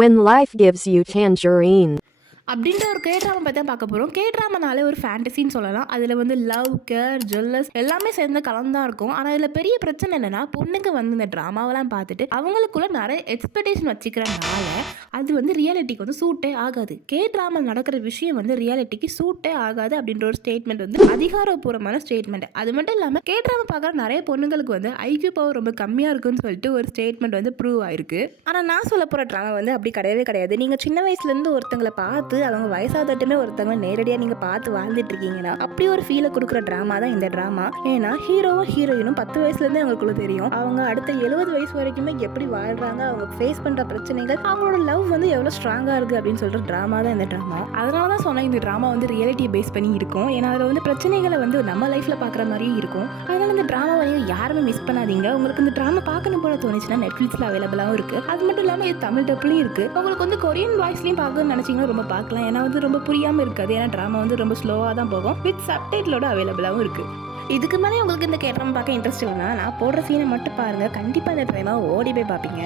When life gives you tangerine. அப்படின்ற ஒரு K-drama பற்றி தான் பார்க்க போகிறோம். கேட்ராமானாலே ஒரு ஃபேண்டசின்னு சொல்லலாம். அதில் வந்து லவ், கேர், ஜெல்லஸ் எல்லாமே சேர்ந்து கலந்தான் இருக்கும். ஆனால் இதில் பெரிய பிரச்சனை என்னென்னா, பொண்ணுங்க வந்து இந்த ட்ராமாவெல்லாம் பார்த்துட்டு அவங்களுக்குள்ள நிறைய எக்ஸ்பெக்டேஷன் வச்சுக்கிறனால அது வந்து ரியாலிட்டிக்கு வந்து சூட்டே ஆகாது. ட்ராமா நடக்கிற விஷயம் வந்து ரியாலிட்டிக்கு சூட்டே ஆகாது அப்படின்ற ஒரு ஸ்டேட்மெண்ட் வந்து அதிகாரப்பூர்வமான ஸ்டேட்மெண்ட். அது மட்டும் இல்லாமல் ட்ராமா பார்க்குற நிறைய பொண்ணுங்களுக்கு வந்து ஐக்யூ பவர் ரொம்ப கம்மியாக இருக்குன்னு சொல்லிட்டு ஒரு ஸ்டேட்மெண்ட் வந்து ப்ரூவ் ஆயிருக்கு. ஆனால் நான் சொல்ல போகிற ட்ராமா வந்து அப்படி கிடையவே கிடையாது. நீங்கள் சின்ன வயசுலேருந்து ஒருத்தங்களை பார்த்து அவங்க வயசாகட்டுமே ஒருத்தவங்க நேரடியாக நீங்கள் பார்த்து வாழ்ந்துட்டு இருக்கீங்கன்னா அப்படி ஒரு ஃபீலை கொடுக்குற ட்ராமா தான் இந்த ட்ராமா. ஏன்னா ஹீரோவும் ஹீரோயினும் 10 வயசுலேருந்தே அவங்களுக்குள்ள தெரியும். அவங்க அடுத்த 70 வயசு வரைக்குமே எப்படி வாழ்றாங்க, அவங்க ஃபேஸ் பண்ணுற பிரச்சனைகள், அவங்களோட லவ் வந்து எவ்வளோ ஸ்ட்ராங்காக இருக்குது அப்படின்னு சொல்கிற ட்ராமா தான் இந்த ட்ராமா. அதனால தான் சொன்னேன் இந்த ட்ராமா வந்து ரியாலிட்டியை பேஸ் பண்ணி இருக்கும். ஏன்னா அதில் வந்து பிரச்சனைகளை வந்து நம்ம லைஃப்பில் பார்க்குற மாதிரியும் இருக்கும். அதனால இந்த ட்ராமாவை நீங்கள் யாருமே மிஸ் பண்ணாதீங்க. உங்களுக்கு இந்த ட்ராமா பார்க்கணும் போல தோணுச்சுன்னா நெட்ஃப்ளிக்ஸில் அவைலபிளாகவும் இருக்குது. அது மட்டும் இல்லாமல் இது தமிழ் டப்லையும் இருக்குது. உங்களுக்கு வந்து கொரியன் வாய்ஸ்லையும் பார்க்கணும்னு நினச்சிங்கன்னா ரொம்ப பார்க்கலாம். ஏன்னா வந்து ரொம்ப புரியாமல் இருக்காது. ஏன்னா ட்ராமா வந்து ரொம்ப ஸ்லோவாக தான் போகும். வித் சப்டைட்டிலோட அவைலபிளாகவும் இருக்குது. இதுக்கு மேலே உங்களுக்கு இந்த கேட்ராமா பார்க்க இன்ட்ரெஸ்ட் இல்லைன்னா நான் போடுற சீனை மட்டும் பாருங்கள். கண்டிப்பாக இந்த ட்ராமா ஓடி போய் பார்ப்பீங்க.